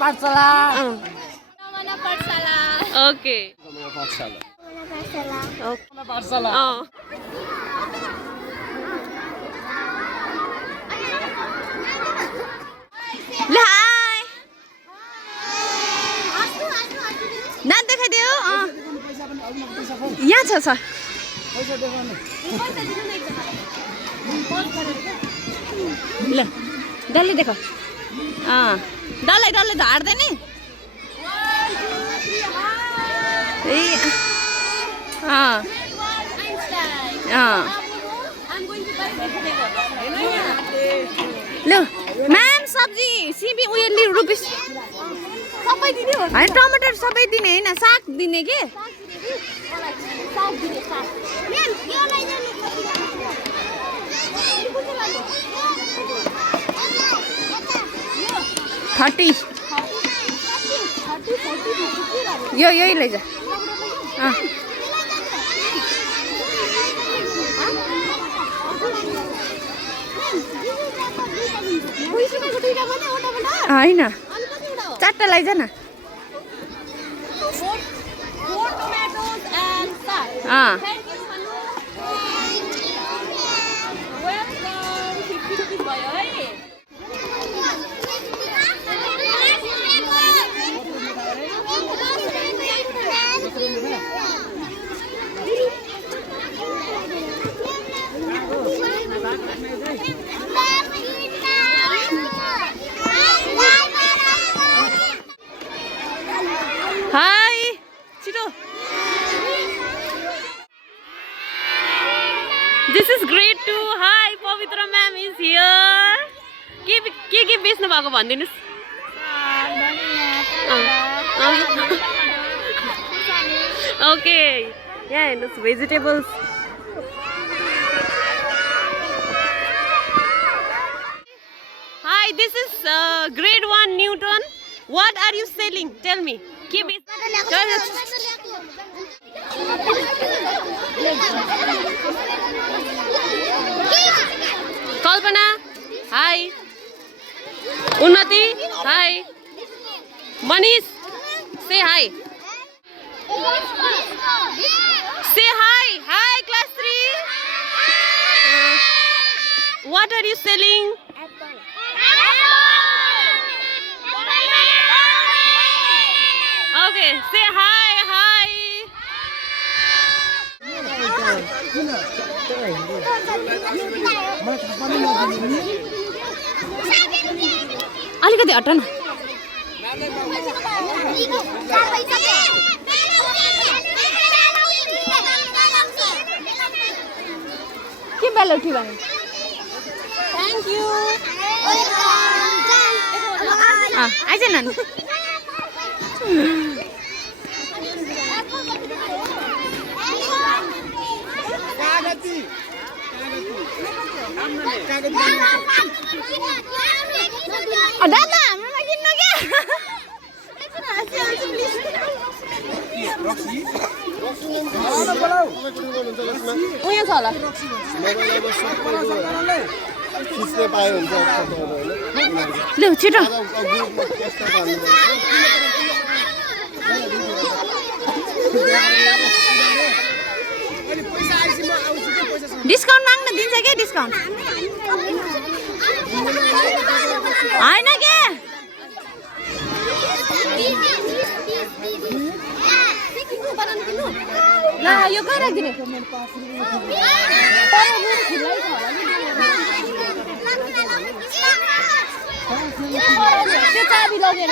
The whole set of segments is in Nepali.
पाठशाला ओके पाठशाला ल हाय नाच देखाइदियो यहाँ छ ल डल्लै देखो डल्लै डल्लै झार्दै नि ल म्याम सब्जी सिमी उयो रुपिस सबै दिने हो होइन टमाटर सबै दिने होइन साग दिने के थर्टी यही लैजा होइन चारवटा लैजा न Hi, Chito. This is grade 2. Hi, Pavitra ma'am is here. के बेच्नु भएको भनिदिनुस् ओके यहाँ हेर्नुहोस् vegetables Hi, this is grade 1 Newton. What are you selling? Tell me. Kalpana, hi. Unnati, hi. Manish, say hi. Say hi. Hi, class 3. What are you selling? Okay, say hi, hi. अलिकति हट न के बेला उठी भने थ्याङ्क यू आइज न दादा हामीलाई किन्नु क्या उयो छ होला लु छिटो डिस्काउन्ट माग्न दिन्छ क्या डिस्काउन्ट होइन के ल यो कहाँ राखिदिने त्यो चाबी लगेर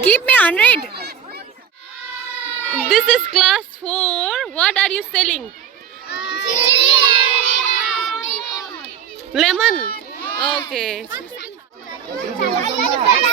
Give me 100. This is class 4. what are you selling? Lemon. Okay.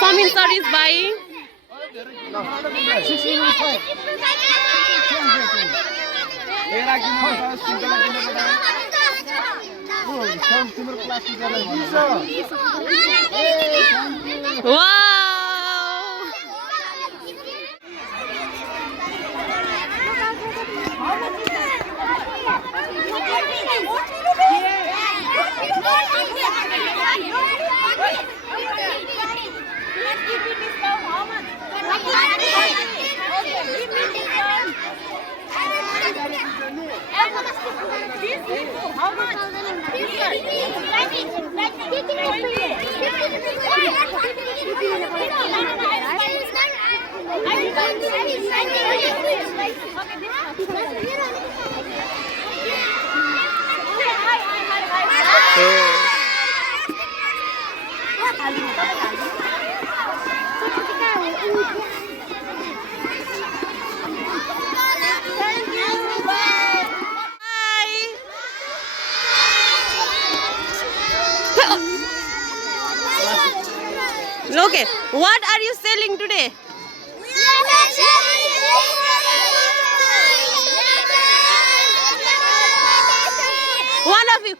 Samin sir is buying. Wow. Okay, what are you selling today?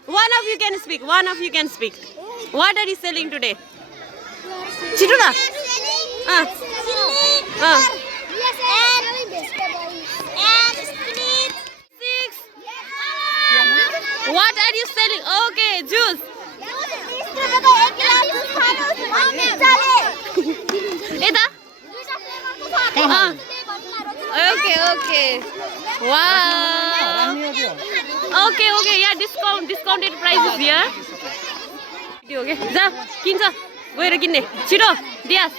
One of you can speak. One of you can speak. What are you selling today? Chitula. What are you selling? Okay, juice. Okay. Wow. Okay, yeah, discounted prices here. Okay, जा किन्छ गएर किन्ने छिटो दियास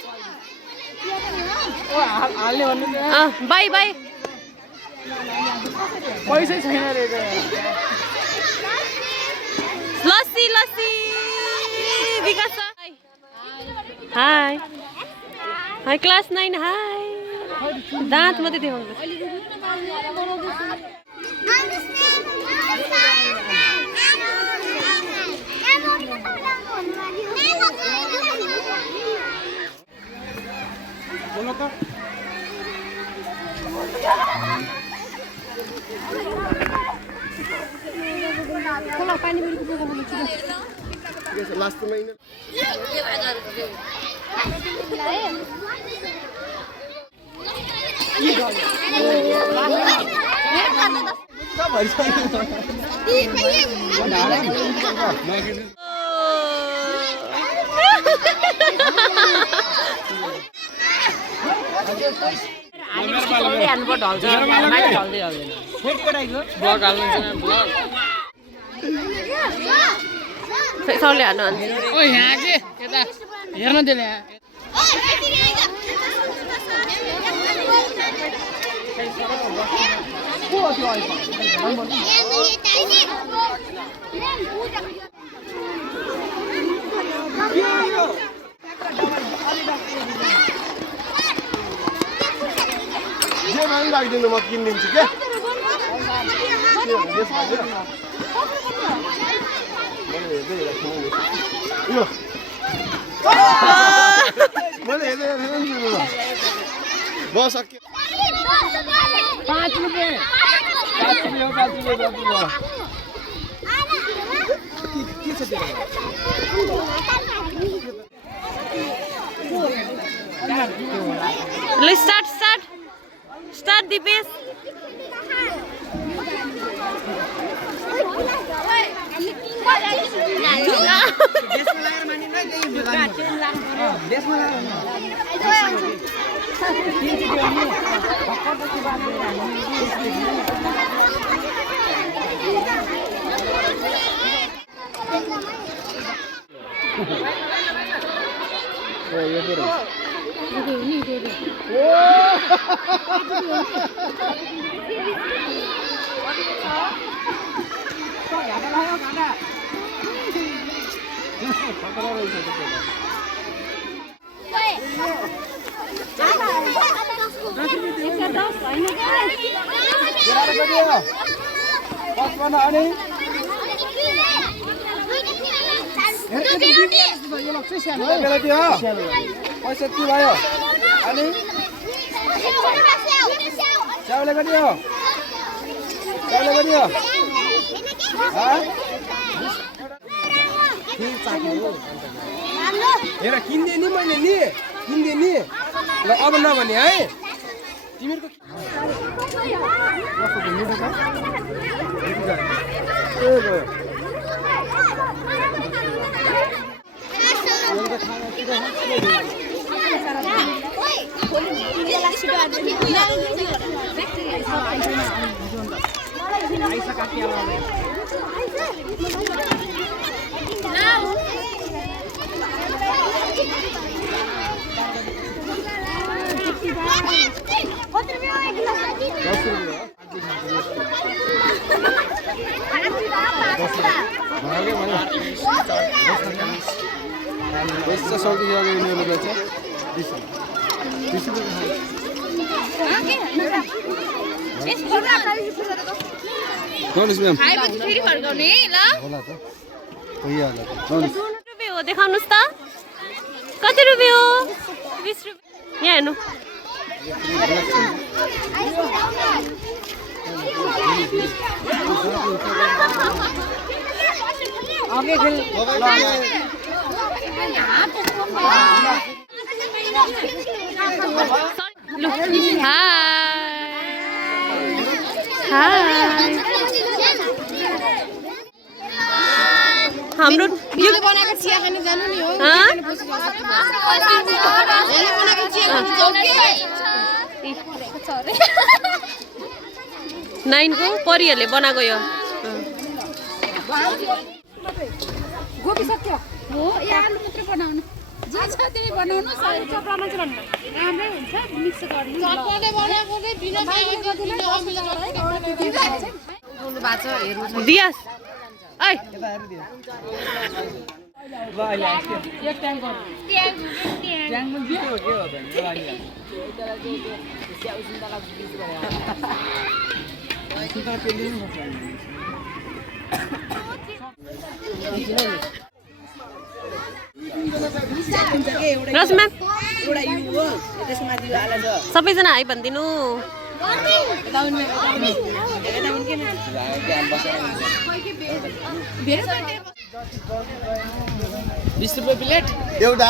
बाई पैसै छैन रे लस्सी विकास हाई क्लास 9 हाई दाँत मात्रै देखाउनु लास्ट महिना साउले हाल्नु ओ यहाँ के यता हेर्न त्यसले जे पनि राखिदिनु म किनिदिन्छु के मैले हेर्दै बस 5 रुपैयाँ के छ त्यो Let's start the pace. पैसा के भयो अनि च्याउले गरियो हेर किन्दे नि मैले नि किन्दे नि ल अब नभने है तिमीहरुको फेरि फर्काउने ल रुपियाँ हो देखाउनुहोस् त कति रुपियाँ हो 20 रुपियाँ यहाँ हेर्नु हाम्रो यो बनाएको चिया खान जानु नि हो बनाएको चिया खान जाऊ के 9 को परिहरूले बनाएको यो गोबी सक्यो हो या आलु मात्र बनाउनु जे छ त्यही बनाउनु चपलामा चाहिँ राम्रै हुन्छ मिक्स गर्नु चपलाले बनाएकोले बिना पाएको दिने अमिलो बोल्नु भएको छ हेर्नु छ दियास ऐ एक ट्याङ्क गर्नु ट्याङ्क पनि दियो के हो त रसमा सबैजना हाई भनिदिनु 20 रुपैयाँ प्लेट एउटा